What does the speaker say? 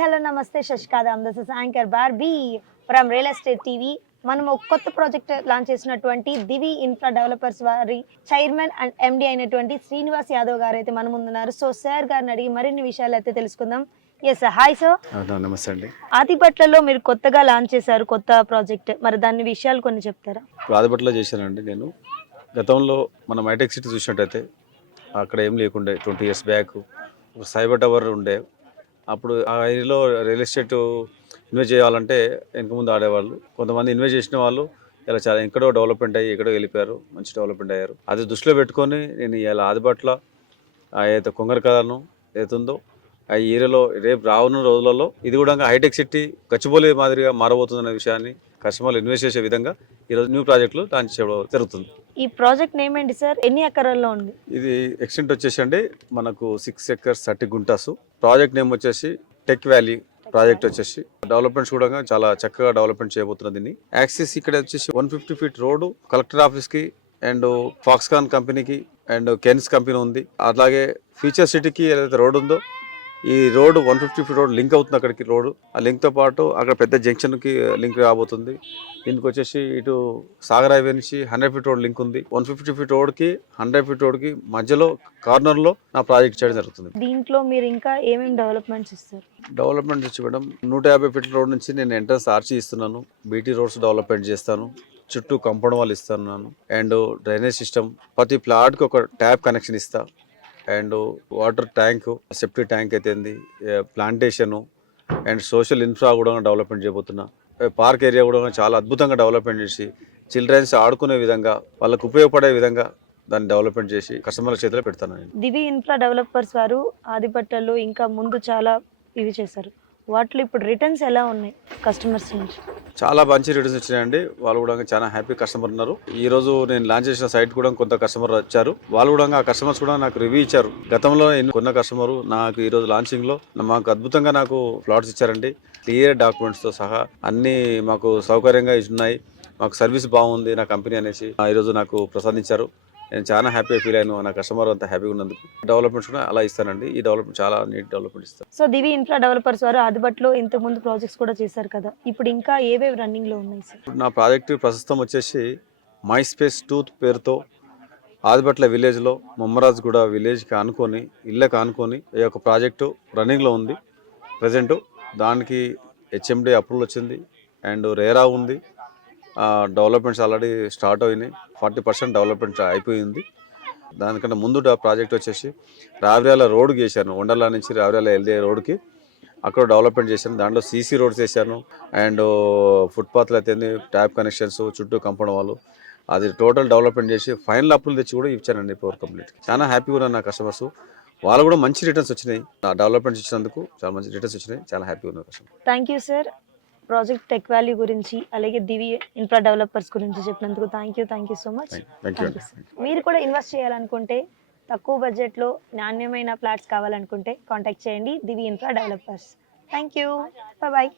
Hello నమస్తే శశికాదం this is anchor Barbie from real estate TV. మనం ఒక కొత్త ప్రాజెక్ట్ లాంచ్ చేసినటువంటి దివి ఇన్ఫ్రా డెవలపర్స్ వారి చైర్మన్ అండ్ ఎండి అయినటువంటి శ్రీనివాస్ యాదవ్ గారు అయితే మన ముందున్నారు. సో సార్ గారిని అడిగి మరిన్ని విషయాలు అయితే తెలుసుకుందాం. Yes sir, hi sir. నమస్తే అండి. ఆదిబట్లలో మీరు కొత్తగా లాంచ్ చేశారు కొత్త ప్రాజెక్ట్, మరి దాని విషయాలు కొన్ని చెప్తారా? ఆదిబట్లలో చేశానండి నేను. గతంలో మనం హైటెక్ సిటీ చూసినట్టయితే అక్కడ ఏం లేకుండే 20 years బ్యాక్ ఒక సైబర్ టవర్ ఉండే. అప్పుడు ఆ ఏరియాలో రియల్ ఎస్టేట్ ఇన్వెస్ట్ చేయాలంటే వెనక ముందు ఆడేవాళ్ళు. కొంతమంది ఇన్వెస్ట్ చేసిన వాళ్ళు ఇలా చాలా ఎక్కడో డెవలప్మెంట్ అయ్యి ఎక్కడో వెళ్ళిపోయారు, మంచి డెవలప్మెంట్ అయ్యారు. అది దృష్టిలో పెట్టుకొని నేను ఇలా ఆదిబట్ల ఏదైతే కొంగరకలను ఏతుందో ఆ ఏరియాలో రేపు రానున్న రోజులలో ఇది కూడా హైటెక్ సిటీ గచ్చిబౌలి మాదిరిగా మారబోతుందనే విషయాన్ని కస్టమర్లు ఇన్వెస్ట్ చేసే విధంగా ఈరోజు న్యూ ప్రాజెక్టులు లాంచ్ చేయడం జరుగుతుంది. ఈ ప్రాజెక్ట్ నేమ్ ఏంటి సార్? ఎన్ని ఎకరాల్లో ఉంది? ఇది ఎక్స్టెంట్ వచ్చేసి అండి మనకు 6 acres 30 గుంటాసు. ప్రాజెక్ట్ నేమ్ వచ్చేసి టెక్ వ్యాలీ. ప్రాజెక్ట్ వచ్చేసి డెవలప్మెంట్స్ కూడా చాలా చక్కగా డెవలప్మెంట్ చేయబోతున్నది. దీన్ని యాక్సెస్ ఇక్కడ వచ్చేసి 150 feet రోడ్డు కలెక్టర్ ఆఫీస్ కి అండ్ ఫాక్స్కాన్ కంపెనీకి అండ్ కెన్స్ కంపెనీ ఉంది. అలాగే ఫ్యూచర్ సిటీకి ఏదైతే రోడ్ ఉందో ఈ రోడ్ 150 feet రోడ్ లింక్ అవుతుంది అక్కడికి. రోడ్ ఆ లింక్ తో పాటు అక్కడ పెద్ద జంక్షన్ కి లింక్ రాబోతుంది. దీనికి వచ్చేసి ఇటు సాగర్ హైవే నుంచి 100 feet రోడ్ లింక్ ఉంది. 150 feet రోడ్ కి 100 feet రోడ్ కి మధ్యలో కార్నర్ లో నా ప్రాజెక్ట్ చేయడం జరుగుతుంది. దీంట్లో మీరు ఇంకా ఏమేమి డెవలప్మెంట్స్ ఇస్తారు? డెవలప్మెంట్ వచ్చి మేడం 150 feet రోడ్ నుంచి నేను ఎంట్రన్స్ ఆర్చి ఇస్తున్నాను. బీటీ రోడ్స్ డెవలప్మెంట్ చేస్తాను. చుట్టూ కంపౌండ్ వాల్ ఇస్తున్నాను అండ్ డ్రైనేజ్ సిస్టమ్ ప్రతి ప్లాట్కి ఒక ట్యాప్ కనెక్షన్ ఇస్తా and water tank septic tank అయితే ప్లాంటేషను అండ్ సోషల్ ఇన్ఫ్రా కూడా డెవలప్మెంట్ చేయబోతున్నా. పార్క్ ఏరియా కూడా చాలా అద్భుతంగా డెవలప్మెంట్ చేసి చిల్డ్రన్స్ ఆడుకునే విధంగా వాళ్ళకు ఉపయోగపడే విధంగా దాన్ని డెవలప్మెంట్ చేసి కస్టమర్ల చేతిలో పెడతాను. దివి ఇన్ఫ్రా డెవలపర్స్ వారు ఆదిపట్టలో ఇంకా ముందు చాలా ఇవి చేశారు. వాటిలో ఇప్పుడు రిటర్న్స్ ఎలా ఉన్నాయి కస్టమర్స్ నుంచి? చాలా మంచి రిటర్న్స్ వచ్చినాయండి. వాళ్ళు కూడా చాలా హ్యాపీ కస్టమర్ ఉన్నారు. ఈ రోజు నేను లాంచ్ చేసిన సైట్ కూడా కొంత కస్టమర్ వచ్చారు. వాళ్ళు కూడా ఆ కస్టమర్స్ కూడా నాకు రివ్యూ ఇచ్చారు. గతంలో కొన్న కస్టమర్ నాకు ఈ రోజు లాంచింగ్ లో మాకు అద్భుతంగా నాకు ప్లాట్స్ ఇచ్చారండి. క్లియర్ డాక్యుమెంట్స్ తో సహా అన్ని మాకు సౌకర్యంగా ఉన్నాయి. మాకు సర్వీస్ బాగుంది నా కంపెనీ అనేసి ఈరోజు నాకు ప్రసాదించారు. నేను చాలా హ్యాపీగా ఫీల్ అయ్యాను. నా కస్టమర్ అంతా హ్యాపీగా ఉన్నందుకు. డెవలప్మెంట్స్ కూడా అలా ఇస్తానండి. ఈ డెవలప్మెంట్ చాలా నీట్ డెవలప్మెంట్ ఇస్తాను. సో దివి ఇన్ఫ్రా డెవలపర్స్ వారు ఆదిబట్లో ఇంతకు ముందు ప్రాజెక్ట్స్ కూడా చేశారు కదా, ఇప్పుడు ఇంకా ఏవేవి రన్నింగ్ లో ఉన్నాయి సార్? ఇప్పుడు నా ప్రాజెక్ట్ ప్రస్తుతం వచ్చేసి మై స్పేస్ 2 పేరుతో ఆదిబట్ల విలేజ్లో మొమ్మరాజ్గూడ విలేజ్కి ఆనుకొని ఇళ్ళకి ఆనుకొని ఈ యొక్క ప్రాజెక్టు రన్నింగ్లో ఉంది ప్రజెంటు. దానికి హెచ్ఎండి అప్రూవల్ వచ్చింది అండ్ రేరా ఉంది. డెవలప్మెంట్స్ ఆల్రెడీ స్టార్ట్ అయినాయి. 40% డెవలప్మెంట్ అయిపోయింది. దానికన్నా ముందు ప్రాజెక్ట్ వచ్చేసి రావిర్యాల రోడ్కి చేశాను. వండర్లా నుంచి రావిర్యాల వెళ్ళే రోడ్కి అక్కడ డెవలప్మెంట్ చేశాను. దాంట్లో సీసీ రోడ్స్ వేసాను అండ్ ఫుట్పాత్లు అయితే ట్యాప్ కనెక్షన్స్ చుట్టూ కంపౌండ్ వాళ్ళు అది టోటల్ డెవలప్మెంట్ చేసి ఫైనల్ అప్రూవల్ తెచ్చి కూడా ఇచ్చానండి పవర్ కంప్లీట్. చాలా హ్యాపీగా ఉన్నారు నా కస్టమర్స్. వాళ్ళు కూడా మంచి రిటర్న్స్ వచ్చినాయి. నా డెవలప్మెంట్స్ ఇచ్చినందుకు చాలా మంచి రిటర్న్స్ వచ్చినాయి. చాలా హ్యాపీగా ఉన్నారు customer. Thank you sir. Project tech value గురించి అలాగే దివి ఇన్ఫ్రా డెవలపర్స్ గురించి చెప్పినందుకు థ్యాంక్ యూ సో మచ్. మీరు కూడా ఇన్వెస్ట్ చేయాలనుకుంటే తక్కువ బడ్జెట్లో నాణ్యమైన ఫ్లాట్స్ కావాలనుకుంటే కాంటాక్ట్ చేయండి Divi infra developers. Thank you, bye.